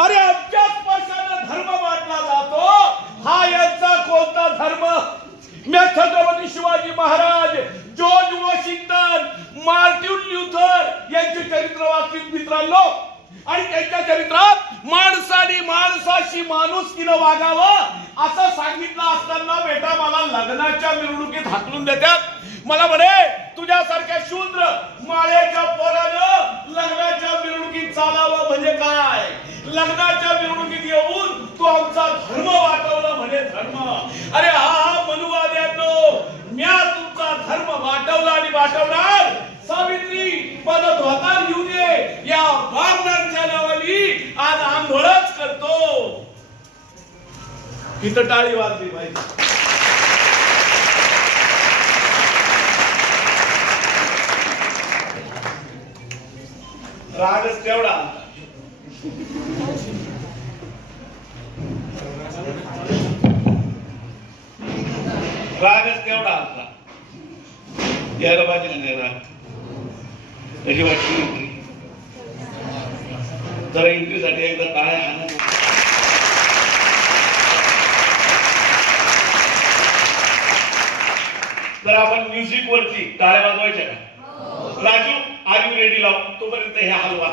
अरे आमच्या स्पर्शाने धर्म वाटला जातो, हा यांचा कोणता धर्म? मी Chhatrapati Shivaji Maharaj, George Washington, Martin Luther यांचे चरित्र वाचीत मित्रांनो, आणि त्यांच्या चरित्रात माणसाने माणसाशी माणुसकीनं वागावं असं सांगितलं असताना बेटा मला लग्नाच्या मिरवणुकीत हाकलून देतात. मला म्हणे तुझ्यासारख्या शूद्र माळेच्या पोरानं लग्नाच्या मिरवणुकीत चालावं म्हणजे काय? लग्नाच्या मिरवणुकीत येऊन तू आमचा धर्म वाटवला म्हणे धर्म. अरे हा मनुवाद्यांनो, म्या तुमचा धर्म वाटवला आणि वाटवणार. सावित्री पदत होता येऊ दे, या बामणांच्या नावानी आज आंघोळच करतो. इथं टाळी वाजली पाहिजे. रागच तेवढा. रागच तेवढा आता यायला पाहिजे का नाही? राग त्याची वाटली जरा एंट्रीसाठी एकदा टाळ्या आणा. तर आपण म्युझिक वरती टाळ्या वाजवायच्या का? Raju are you ready? लाव तोपर्यंत हे हलवा.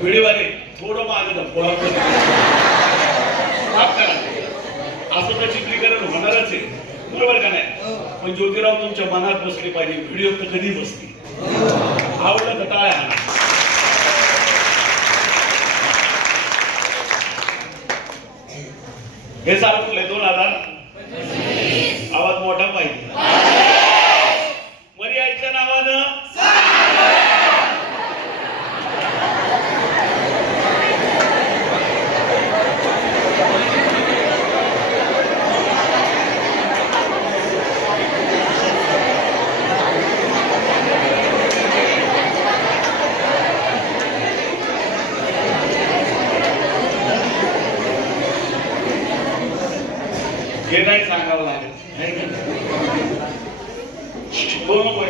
व्हिडिओ आले थोडं मागं असं तर चित्रीकरण होणारच आहे, बरोबर का नाही? पण ज्योतिराव तुमच्या मनात बसली पाहिजे. व्हिडिओ तर कधी बसली. आवडलं तर टाळ्या आणा. हे साल कुठले? 2025. आवाज मोठा पाहिजे. मरी आईच्या नावानं हे नाही सांगावं लागेल. कोण बोल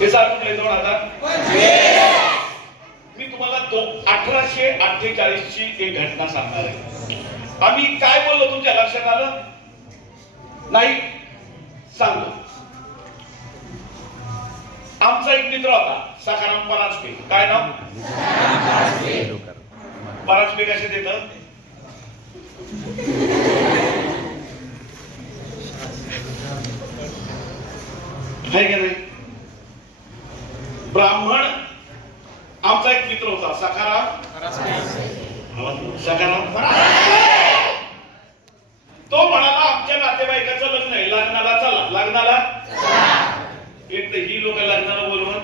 हे सांगितले 2025. मी तुम्हाला 1848 ची एक घटना सांगणार आहे. आम्ही काय बोललो तुमच्या लक्षात आलं नाही? सांगतो. आमचा एक मित्र होता सखाराम परांजपे. काय नाव? परांजपे कसे देतात? आहे का नाही? ब्राह्मण आमचा एक मित्र होता सखाराम. तो म्हणाला आमच्या नातेवाईकाचं लग्न आहे, लग्नाला चला. लग्नाला एक तर ही लोक लग्नाला बोलवत.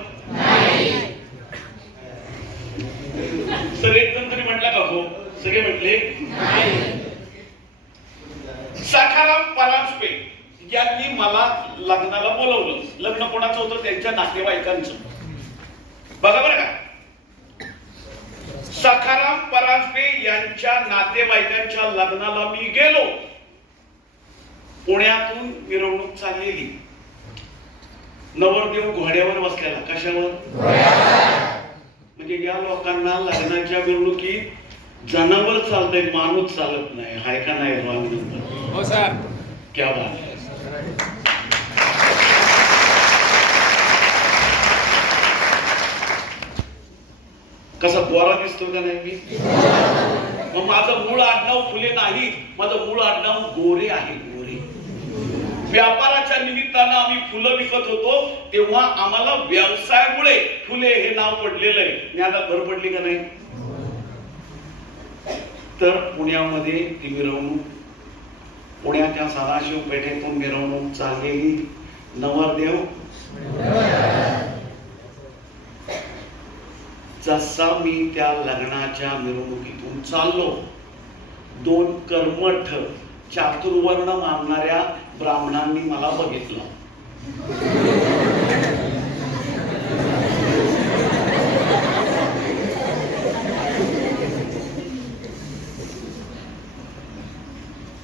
सर एक जण तरी म्हटला का हो? सगळे म्हटले. सखाराम परांजपे यांनी मला लग्नाला बोलवलं. लग्न कोणाचं होतं? त्यांच्या नातेवाईकांचं. बघा बरं का, सखाराम परांजपे यांच्या नातेवाईकांच्या लग्नाला मी गेलो. पुण्यातून मिरवणूक चाललेली. नवरदेव घोड्यावर बसलेला. कशावर? म्हणजे या लोकांना लग्नाच्या मिरवणुकीत जनावर चालतंय, माणूस चालत नाही. हाय का नाही? हो सर. क्या बात है. कसा गोरा दिसतो का नाही मी? मग माझं मूळ आडनाव फुले नाही, माझं मूळ आडनाव गोरे आहे. गोरे. व्यापाराच्या निमित्तानं आम्ही फुलं विकत होतो, तेव्हा आम्हाला व्यवसायामुळे फुले हे नाव पडलेलं आहे. ज्ञानात भर पडली का नाही? तर पुण्यामध्ये ती मिरवणूक, पुण्याच्या सदाशिव पेठेतून मिरवणूक चाललेली. नवरदेव जसा मी त्या लग्नाच्या मिरवणुकीतून चाललो, 2 कर्मठ चातुर्वर्ण मानणाऱ्या ब्राह्मणांनी मला बघितलं.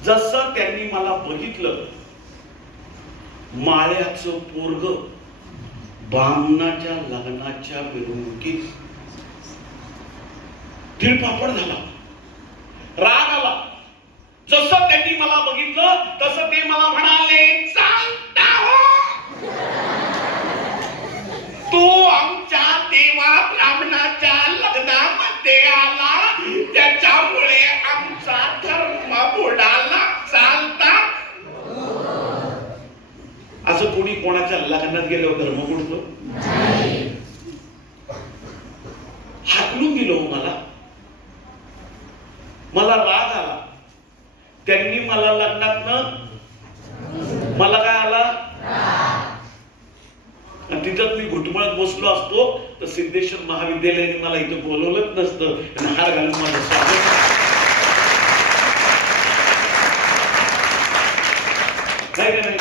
जसं त्यांनी मला बघितलं, माळ्याचं पोरग ब्राह्मणाच्या लग्नाच्या मिरवणुकीत तिळपापड झाला. राग आला. जसं त्यांनी मला बघितलं तसं ते मला म्हणाले, चालता हो, तो आमच्या देवा ब्राह्मणाच्या लग्नामध्ये आला, त्याच्यामुळे आमचा धर्म बुडाला. चालता. असं कोणी कोणाच्या लग्नात गेल्यावर धर्म बुडतो? हाकलून दिलं. मला राग आला. त्यांनी मला लग्नात मला काय आला, आणि तिथं मी घुटमळत बसलो असतो तर सिद्धेश्वर महाविद्यालयाने मला इथं बोलवलंच नसतं आणि हार घालून माझं स्वागत. नाही का नाही?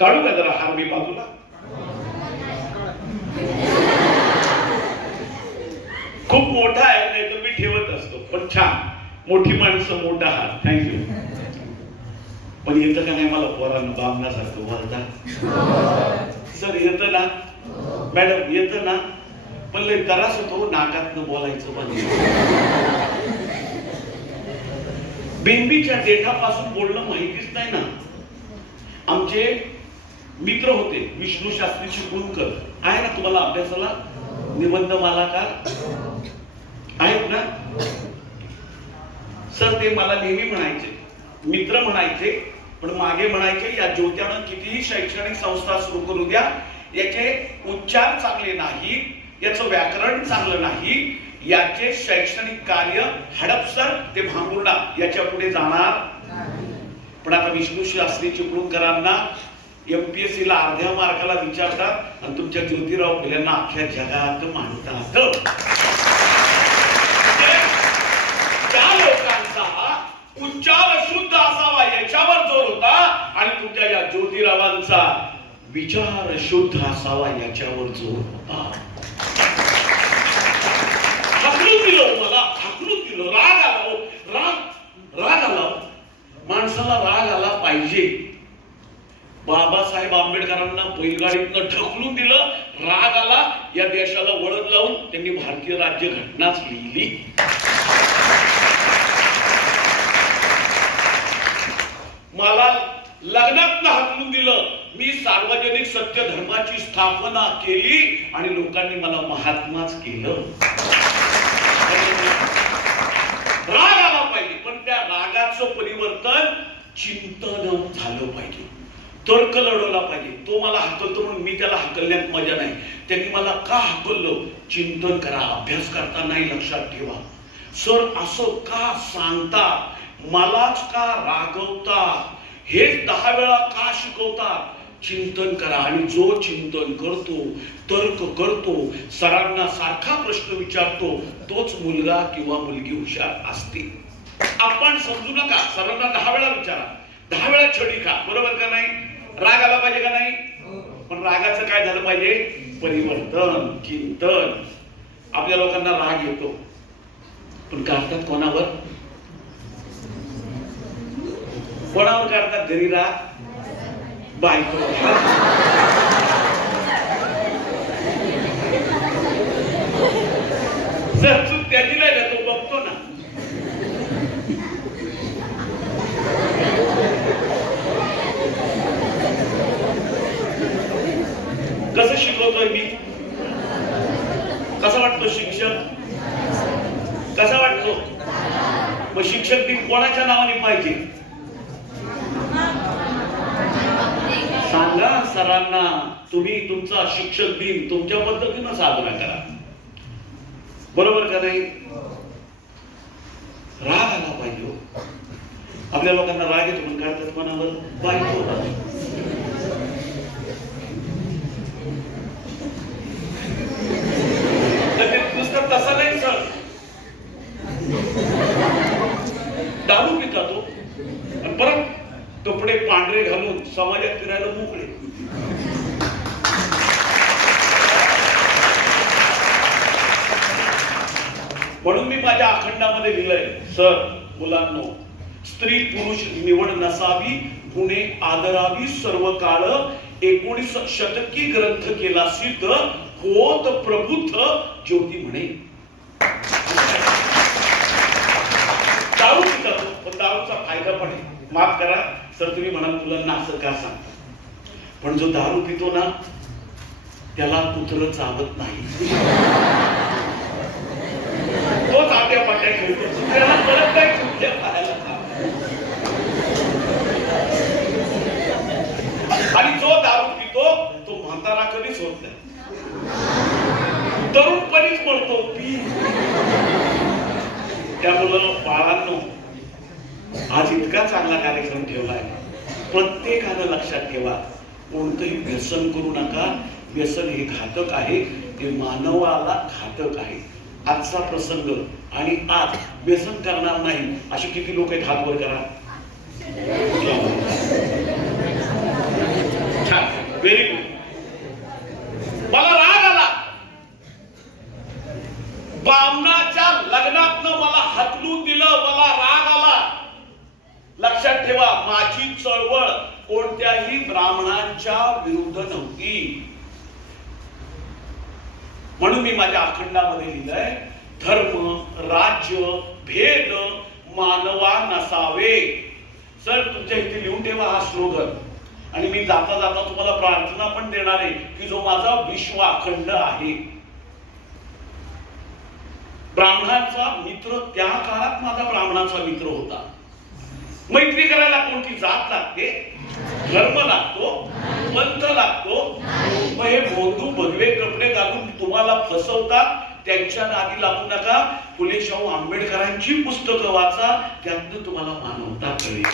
काढू का जरा हार मी बाजूला? खूप मोठा आहे, नाही तर मी ठेवत असतो, पण छान. मोठी माणसं मोठा हार. थँक्यू. पण येतं का नाही मला पोरांना बामणासारखं बोलता? सर येतं ना? मॅडम येतं ना? पण लय त्रास होतो नाकातनं बोलायचं. पण बिंबीच्या देठापासून बोलणं माहितीच नाही ना. आमचे मित्र होते विष्णू शास्त्री चिपळूणकर, आहे ना तुम्हाला अभ्यासाला? निबंध मालाकार आहेत ना सर? ते मला नेहमी म्हणायचे, मित्र म्हणायचे, पण मागे म्हणायचे, या ज्योत्यानं कितीही शैक्षणिक संस्था सुरू करू द्या, याचे उच्चार चांगले नाही, याचं व्याकरण चांगलं नाही, याचे शैक्षणिक कार्य हडपसर ते भांगुर्डा याच्या पुढे जाणार. पण आता विष्णू शास्त्री चिपळूणकरांना MPSC ला अर्ध्या मार्काला विचारतात आणि तुमच्या ज्योतिराव फुलेंना अख्ख्या जगात मानतात. त्या लोकांचा उच्चार शुद्ध असावा याच्यावर जोर होता आणि तुमच्या या ज्योतिरावांचा विचार शुद्ध असावा याच्यावर जोर होता. हाकलून दिलं मला, हाकलून दिलं. राग आला. राग आला. माणसाला राग आला पाहिजे. बाबासाहेब आंबेडकरांना बैलगाडीतनं ढकलून दिलं. राग आला. या देशाला वळण लावून त्यांनी भारतीय राज्यघटनाच लिहिली. मला लग्नात हाकलून दिलं. मी सार्वजनिक सत्य धर्माची स्थापना केली आणि लोकांनी मला महात्माच केलं. राग आला पाहिजे, पण त्या रागाचं परिवर्तन चिंतन झालं पाहिजे. तर्क लढवला पाहिजे. तो मला हाकलतो म्हणून मी त्याला हाकलण्यात मजा नाही. त्यांनी मला का हाकललं? चिंतन करा. अभ्यास करतानाही लक्षात ठेवा, सर असं का सांगतात, मलाच का रागवतात, हेच 10 वेळा का शिकवतात? चिंतन करा. आणि जो चिंतन करतो, तर्क करतो, सरांना सारखा प्रश्न विचारतो, तोच मुलगा किंवा मुलगी हुशार असते. आपण समजू नका. सरांना 10 वेळा विचारा, 10 वेळा छडी खा. बरोबर का नाही? राग आला पाहिजे का नाही? पण रागाचं काय झालं पाहिजे? परिवर्तन, चिंतन. आपल्या लोकांना राग येतो, पण काढतात कोणावर? कोणावर काढतात घरी राग? बायको. जर चूक त्याची नाही ना, तो बघतो ना. कसं शिकवतोय मी? कसा वाटतो शिक्षक? कसा वाटतो? मग शिक्षक दिन कोणाच्या नावाने पाहिजे? सांगा सरांना, तुम्ही तुमचा शिक्षक दिन तुमच्या पद्धतीनं साजरा करा. बरोबर का नाही? राग आला पाहिजे. आपल्या लोकांना राग येतो पण काढतात कोणावर? बायको. दारू पिता तो आणि परत कपडे पांढरे घालून समाजात फिरायला मोकळे. म्हणून मी माझ्या अखंडामध्ये लिहिलंय, सर मुलांनो, स्त्री पुरुष निवड नसावी, गुणे आदरावी सर्व काळ, 19 शतकी ग्रंथ केला सिद्ध, होत प्रभूत ज्योती म्हणे. दारू पितात पण दारूचा फायदा पण आहे. माफ करा सर, तुम्ही म्हणाल मुलांना असं का सांगता, पण जो दारू पितो ना त्याला कुत्र चावत नाही. तो चाट्या पाट्या खेळतो, दुसऱ्याला परत काय कुठल्या पाहायला. आणि जो दारू पितो तो म्हातारा कधीच होत नाही, तरुणपणीच म्हणतो पी. त्यामुळं बाळांनो, आज इतका चांगला कार्यक्रम ठेवलाय, प्रत्येकानं लक्षात ठेवा, कोणतंही व्यसन करू नका. व्यसन हे घातक आहे, ते मानवाला घातक आहे. आजचा प्रसंग आणि आज व्यसन करणार नाही अशी किती लोक आहेत, हात वर करा. छान, व्हेरी गुड. मला राग आला, बामणाच्या लग्नातनं मला हकलून दिलं, मला राग आला. लक्षात ठेवा, माझी चळवळ कोणत्याही ब्राह्मणांच्या विरुद्ध नव्हती. म्हणून मी माझ्या अखंडामध्ये लिहिलंय, धर्म राज्य भेद मानवा नसावे. सर तुमच्या इथे लिहून ठेवा हा स्लोगन, आणि मी जाता जाता तुम्हाला प्रार्थना पण देणार आहे की जो माझा विश्व अखंड आहे, ब्राह्मणाचा मित्र, त्या काळात माझा ब्राह्मणाचा मित्र होता. मैत्री करायला कोणती जात लागते, धर्म लागतो, पंथ लागतो. मग हे भोंदू भगवे कपडे घालून तुम्हाला फसवतात, त्यांच्या नादी लागू नका. फुले शाहू आंबेडकरांची पुस्तकं वाचा, त्यातनं तुम्हाला मानवता कळेल.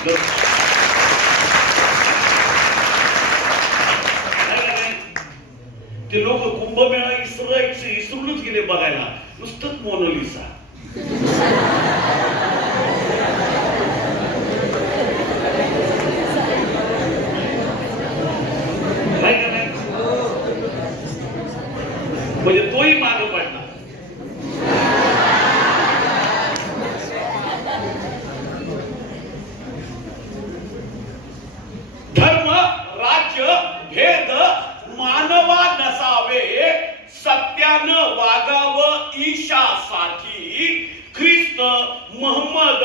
ते लोक कुंभमेळा इसरूनच गेले बघायला, नुसतंच मोनालिसा. म्हणजे तोही मागे पडला. धर्म राज्य भेद मानवा नसावे, सत्यानं वागावं ईशासाठी. ख्रिस्त महम्मद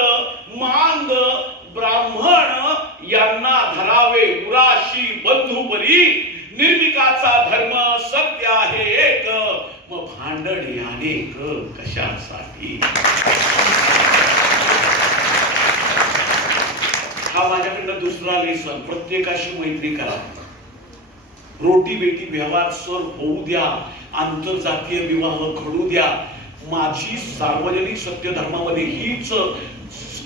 मांग ब्राह्मण यांना धरावे उराशी बंधुपरी. निर्मिकाचा धर्म सत्य आहे एक, मग भांडणे अनेक कशासाठी. हा माझ्याकडनं दुसरा लेसन. प्रत्येकाशी मैत्री करा, रोटी बेटी व्यवहार सर होऊ द्या, आंतरजातीय विवाह घडू द्या. माझी सार्वजनिक सत्य धर्मामध्ये हीच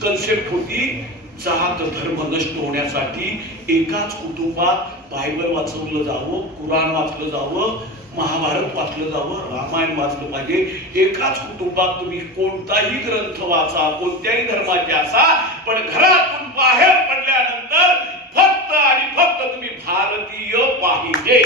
कन्सेप्ट होती. जात धर्म नष्ट होण्यासाठी एकाच कुटुंबात बायबल वाचवलं जावं, कुराण वाचलं जावं, महाभारत वाचलं जावं, रामायण वाचलं पाहिजे. एकाच कुटुंबात तुम्ही कोणताही ग्रंथ वाचा, कोणत्याही धर्माचे असा, पण घरातून बाहेर पडल्यानंतर फक्त आणि फक्त तुम्ही भारतीय पाहिजे.